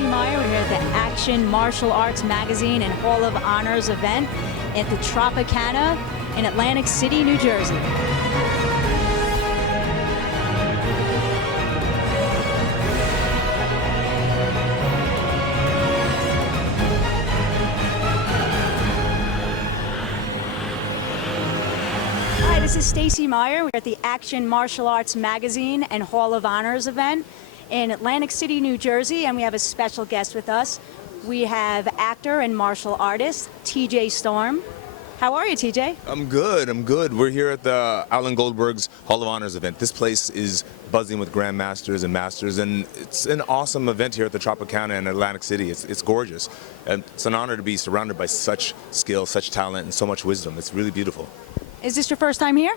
Stacey Meyer. We're here at the Action Martial Arts Magazine and Hall of Honors event at the Tropicana in Atlantic City, New Jersey. Hi, this is Stacey Meyer. We're at the Action Martial Arts Magazine and Hall of Honors event in Atlantic City, New Jersey, and we have a special guest with us. We have actor and martial artist TJ Storm. How are you, TJ? I'm good. We're here at the Alan Goldberg's Hall of Honors event. This place is buzzing with grandmasters and masters, and it's an awesome event here at the Tropicana in Atlantic City. It's gorgeous, and it's an honor to be surrounded by such skill, such talent, and so much wisdom. It's really beautiful. Is this your first time here?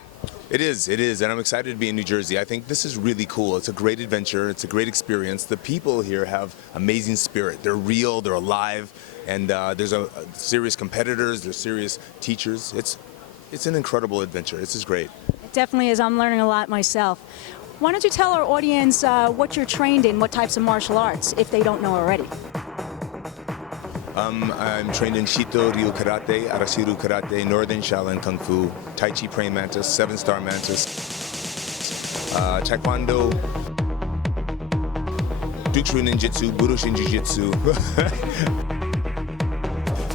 It is, and I'm excited to be in New Jersey. I think this is really cool. It's a great adventure, it's a great experience. The people here have amazing spirit. They're real, they're alive, and there's serious competitors, there's serious teachers. It's an incredible adventure. This is great. It definitely is. I'm learning a lot myself. Why don't you tell our audience what you're trained in, what types of martial arts, if they don't know already? I'm trained in Shito, Ryu Karate, Arashiru Karate, Northern Shaolin Kung Fu, Tai Chi Praying Mantis, 7-Star Mantis, Taekwondo, Dukshu Ninjutsu, Burushin Jiu-Jitsu,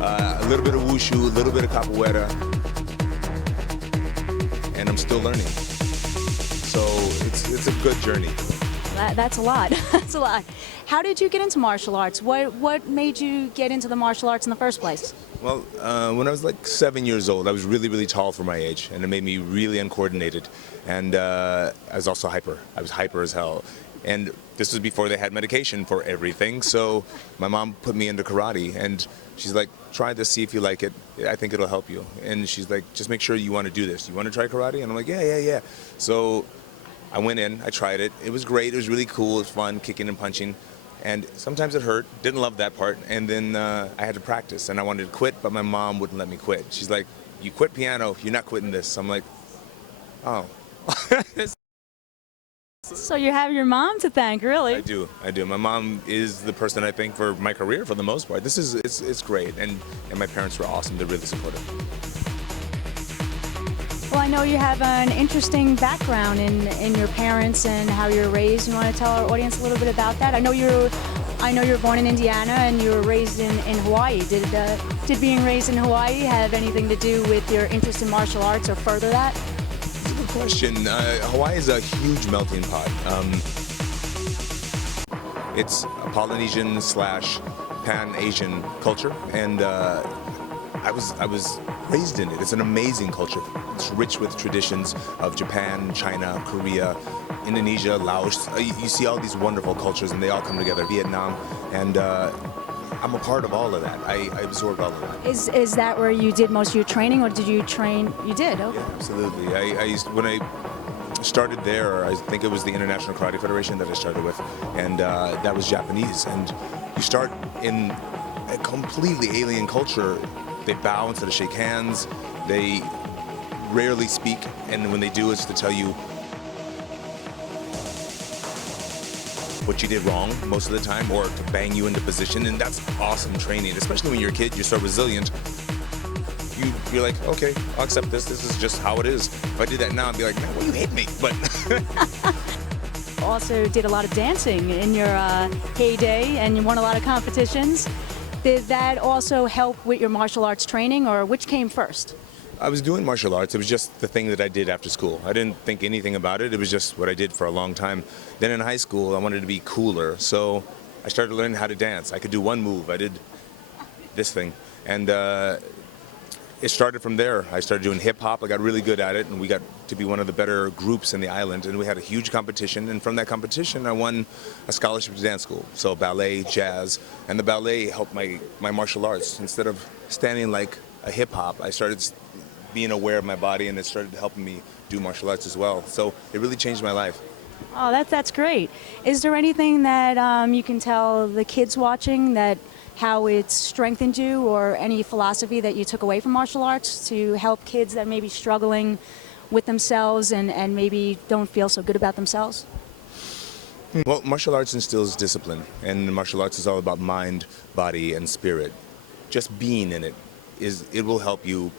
a little bit of Wushu, a little bit of Capoeira, and I'm still learning. So it's a good journey. That's a lot. That's a lot. How did you get into martial arts? What made you get into the martial arts in the first place? Well, when I was like 7 years old, I was really tall for my age, and it made me really uncoordinated. And I was also hyper. I was hyper as hell. And this was before they had medication for everything. So my mom put me into karate, and she's like, try this, see if you like it. I think it'll help you. And she's like, just make sure you want to do this. You want to try karate? And I'm like, yeah. So I went in, I tried it. It was great, it was really cool, it was fun, kicking and punching. And sometimes it hurt, didn't love that part. And then I had to practice, and I wanted to quit, but my mom wouldn't let me quit. She's like, you quit piano, you're not quitting this. I'm like, oh. So you have your mom to thank, really? I do. My mom is the person I thank for my career for the most part. It's great, and my parents were awesome, they're really supportive. Well, I know you have an interesting background in your parents and how you're raised. You want to tell our audience a little bit about that? I know you were born in Indiana and you were raised in Hawaii. Did being raised in Hawaii have anything to do with your interest in martial arts or further that? That's a good question. Hawaii is a huge melting pot. It's a Polynesian / Pan-Asian culture, and I was raised in it. It's an amazing culture. It's rich with traditions of Japan, China, Korea, Indonesia, Laos. You see all these wonderful cultures, and they all come together. Vietnam, and I'm a part of all of that. I absorbed all of that. Is that where you did most of your training, or did you train? You did. Okay. Yeah, absolutely. When I started there, I think it was the International Karate Federation that I started with, and that was Japanese. And you start in a completely alien culture. They bow instead of shake hands. They rarely speak, and when they do, it's to tell you what you did wrong most of the time, or to bang you into position, and that's awesome training, especially when you're a kid. You're so resilient. You're like, okay, I'll accept this. This is just how it is. If I did that now, I'd be like, man, well, you hate me. But also did a lot of dancing in your heyday, and you won a lot of competitions. Did that also help with your martial arts training, or which came first? I was doing martial arts. It was just the thing that I did after school. I didn't think anything about it. It was just what I did for a long time. Then in high school, I wanted to be cooler, so I started learning how to dance. I could do one move. I did this thing, and it started from there. I started doing hip-hop. I got really good at it, and we got to be one of the better groups in the island, and we had a huge competition, and from that competition I won a scholarship to dance school. So ballet, jazz, and the ballet helped my martial arts. Instead of standing like a hip-hop, I started being aware of my body, and it started helping me do martial arts as well. So it really changed my life. Oh, that's great. Is there anything that you can tell the kids watching that how it's strengthened you, or any philosophy that you took away from martial arts to help kids that may be struggling with themselves and maybe don't feel so good about themselves? Well, martial arts instills discipline, and martial arts is all about mind, body, and spirit. Just being in it will help you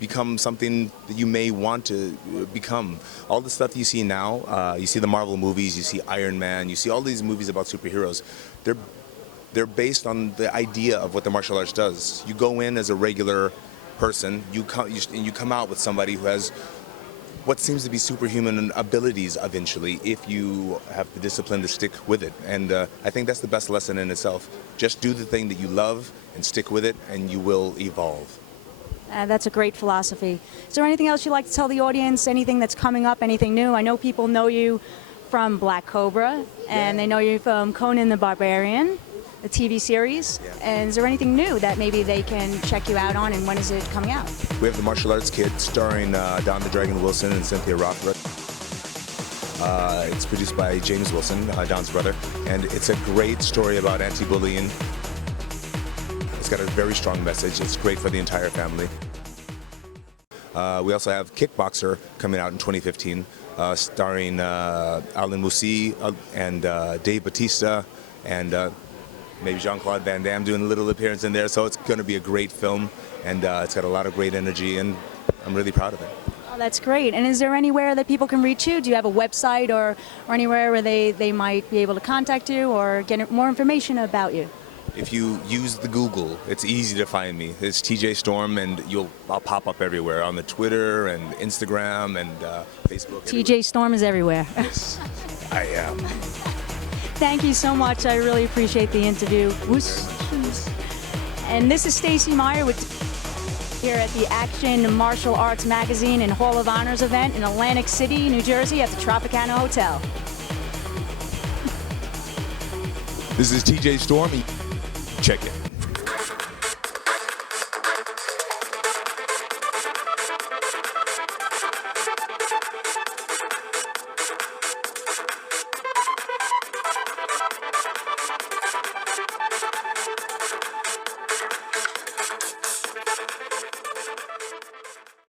become something that you may want to become. All the stuff you see now, you see the Marvel movies, you see Iron Man, you see all these movies about superheroes. They're based on the idea of what the martial arts does. You go in as a regular person, you come out with somebody who has what seems to be superhuman abilities eventually, if you have the discipline to stick with it. And I think that's the best lesson in itself. Just do the thing that you love and stick with it, and you will evolve. That's a great philosophy. Is there anything else you'd like to tell the audience? Anything that's coming up? Anything new? I know people know you from Black Cobra, and they know you from Conan the Barbarian, the TV series. Yeah. And is there anything new that maybe they can check you out on, and when is it coming out? We have the Martial Arts Kid starring Don the Dragon Wilson and Cynthia Rothrock. It's produced by James Wilson, Don's brother, and it's a great story about anti-bullying. It's got a very strong message. It's great for the entire family. We also have Kickboxer coming out in 2015, starring Alan Moussi and Dave Bautista, and maybe Jean-Claude Van Damme doing a little appearance in there. So it's going to be a great film, and it's got a lot of great energy, and I'm really proud of it. Oh, that's great. And is there anywhere that people can reach you? Do you have a website or anywhere where they might be able to contact you or get more information about you? If you use the Google, it's easy to find me. It's TJ Storm, and I'll pop up everywhere on the Twitter and Instagram and Facebook. TJ Storm is everywhere. Yes, I am. Thank you so much. I really appreciate the interview. And this is Stacey Meyer here at the Action Martial Arts Magazine and Hall of Honors event in Atlantic City, New Jersey at the Tropicana Hotel. This is TJ Storm. Check it.